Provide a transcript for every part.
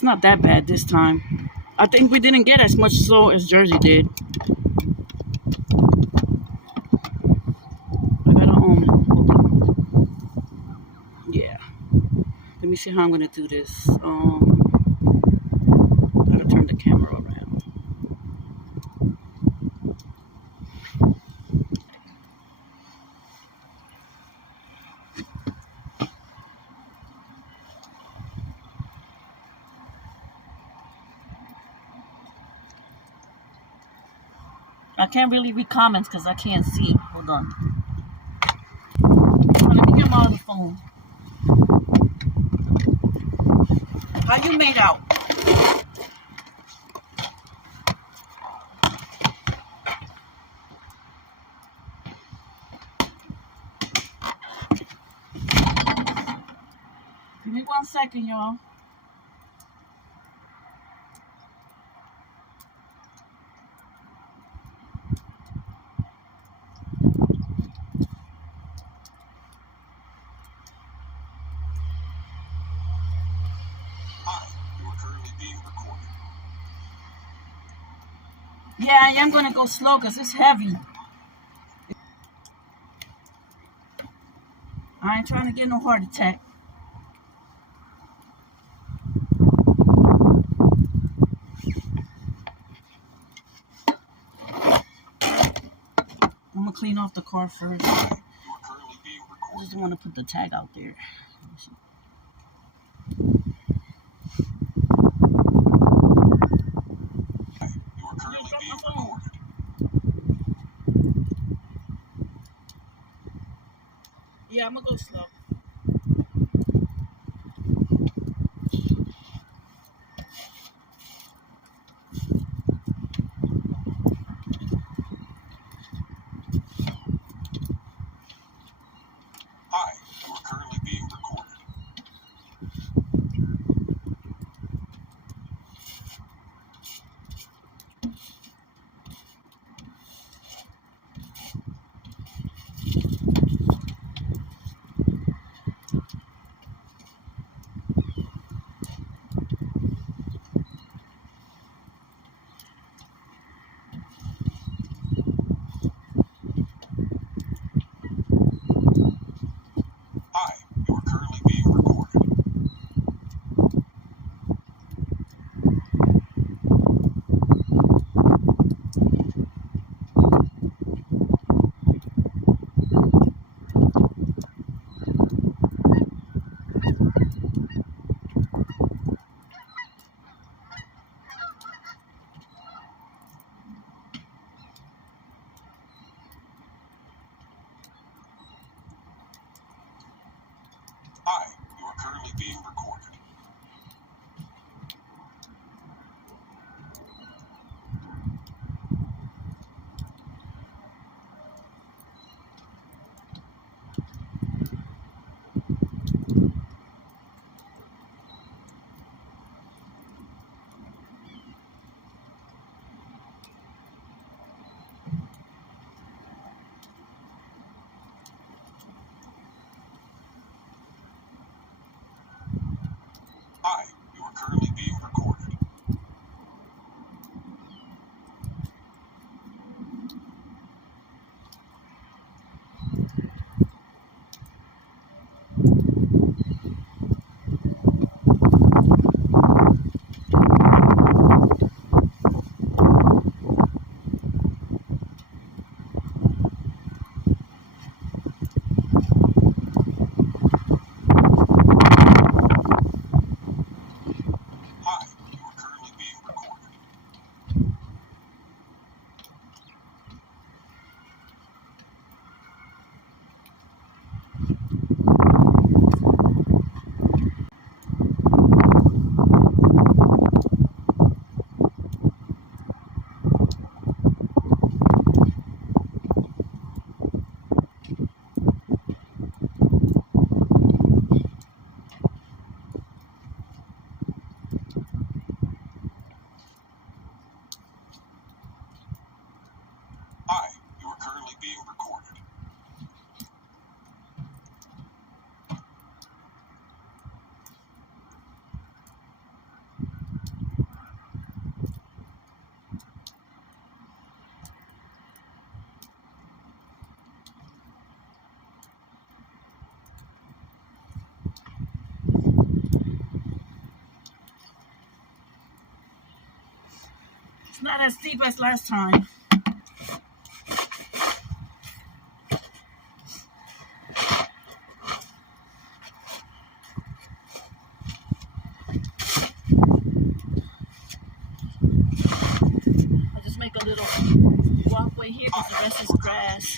It's not that bad this time. I think we didn't get as much snow as Jersey did. I gotta hold on. Yeah. Let me see how I'm gonna do this. Gotta turn the camera around. I can't really read comments because I can't see. Hold on. Let me get my other phone. How you made out? Give me 1 second, y'all. Yeah, I am going to go slow because it's heavy. I ain't trying to get no heart attack. I'm going to clean off the car first. I just want to put the tag out there. Yeah, I'm going to go slow. not as deep as last time. I'll just make a little walkway here because the rest is grass.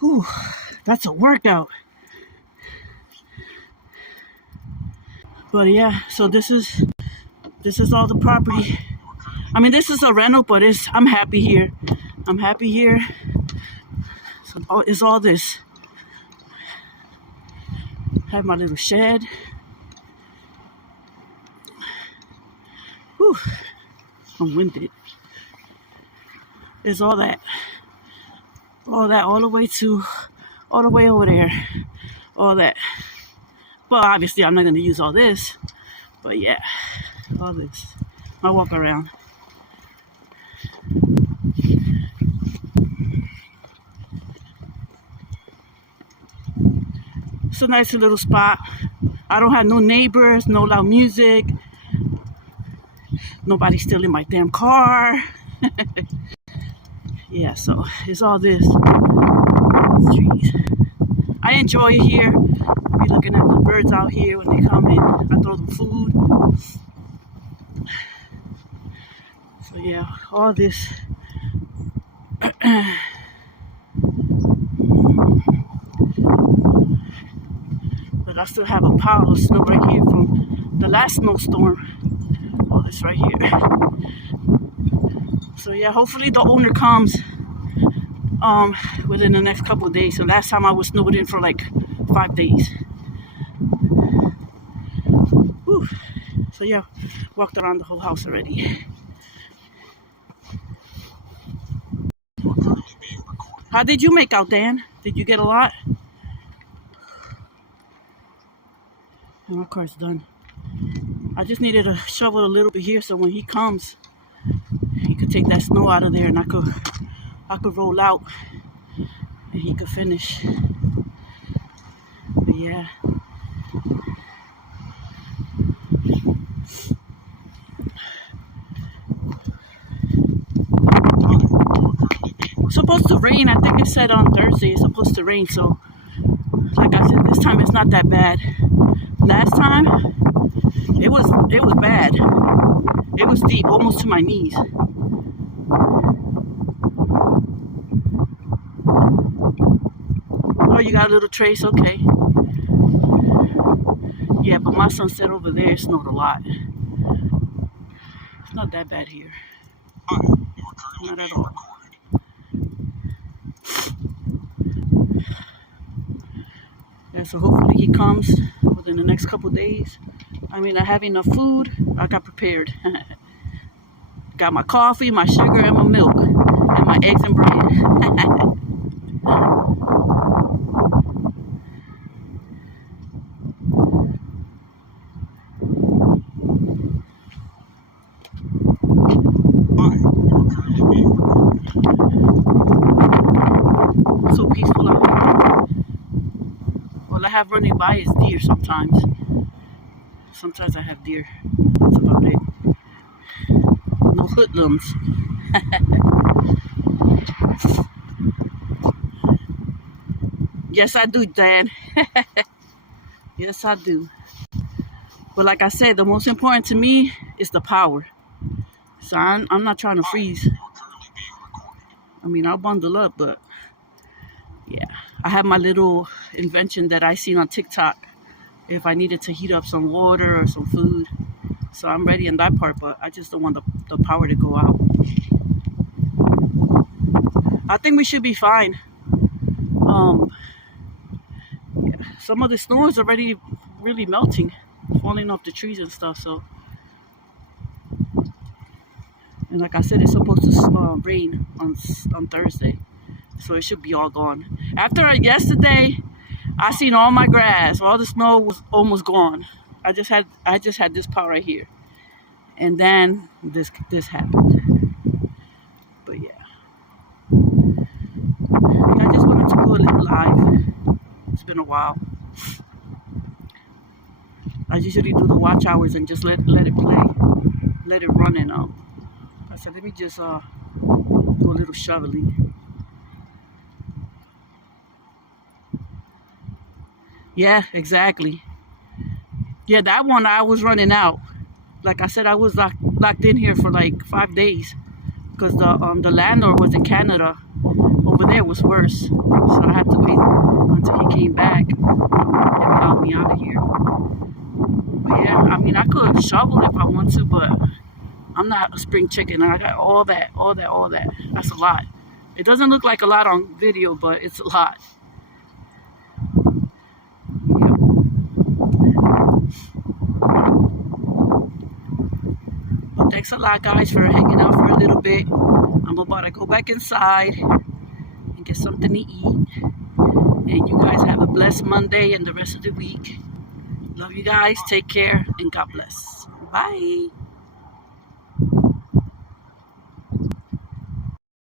Whew, that's a workout. But yeah, so this is all the property. I mean, this is a rental, but I'm happy here. I'm happy here. So it's all this. Have my little shed. Whew, I'm winded. It's all that. All the way over there. All that. Well, obviously, I'm not going to use all this. But yeah, all this. I'll walk around. It's a nice little spot. I don't have no neighbors, no loud music. Nobody stealing my damn car. Yeah, so it's all this. Trees. I enjoy it here. Be looking at the birds out here when they come in. I throw them food. So yeah, all this. I still have a pile of snow right here from the last snowstorm. All this right here. So yeah, hopefully the owner comes within the next couple of days. So last time I was snowed in for like 5 days. Whew. So yeah, walked around the whole house already. How did you make out, Dan? Did you get a lot? And my car's done. I just needed to shovel a little bit here so when he comes, he could take that snow out of there and I could roll out and he could finish. But yeah. It's supposed to rain. I think it said on Thursday it's supposed to rain. So, like I said, this time it's not that bad. Last time, it was bad. It was deep, almost to my knees. Oh, you got a little trace? Okay. Yeah, but my son said over there it snowed a lot. It's not that bad here. Not at all. Yeah, so hopefully he comes within the next couple days. I mean, I have enough food. I got prepared. Got my coffee, my sugar, and my milk, and my eggs and bread. So peaceful out here. All I have running by is deer sometimes. Sometimes I have deer. That's about it. No hoodlums. Yes, I do, Dan. Yes, I do. But like I said, the most important to me is the power. So I'm not trying to freeze. I mean, I'll bundle up, but yeah. I have my little invention that I seen on TikTok if I needed to heat up some water or some food. So I'm ready in that part, but I just don't want the power to go out. I think we should be fine. Yeah, some of the snow is already really melting, falling off the trees and stuff. So, and like I said, it's supposed to rain on Thursday, so it should be all gone. After yesterday, I seen all my grass, all the snow was almost gone. I just had this part right here, and then this happened. But yeah, I just wanted to go a little live. It's been a while. I usually do the watch hours and just let it play, let it run, and I said let me just do a little shoveling. Yeah, exactly. Yeah, that one I was running out. Like I said, I was locked in here for like 5 days because the landlord was in Canada. Over there was worse, so I had to wait until he came back and got me out of here. But yeah, I mean, I could shovel if I want to, but I'm not a spring chicken. I got all that. That's a lot. It doesn't look like a lot on video, but it's a lot. But thanks a lot, guys, for hanging out for a little bit. I'm about to go back inside and get something to eat. And you guys have a blessed Monday and the rest of the week. Love you guys. Take care and God bless. Bye.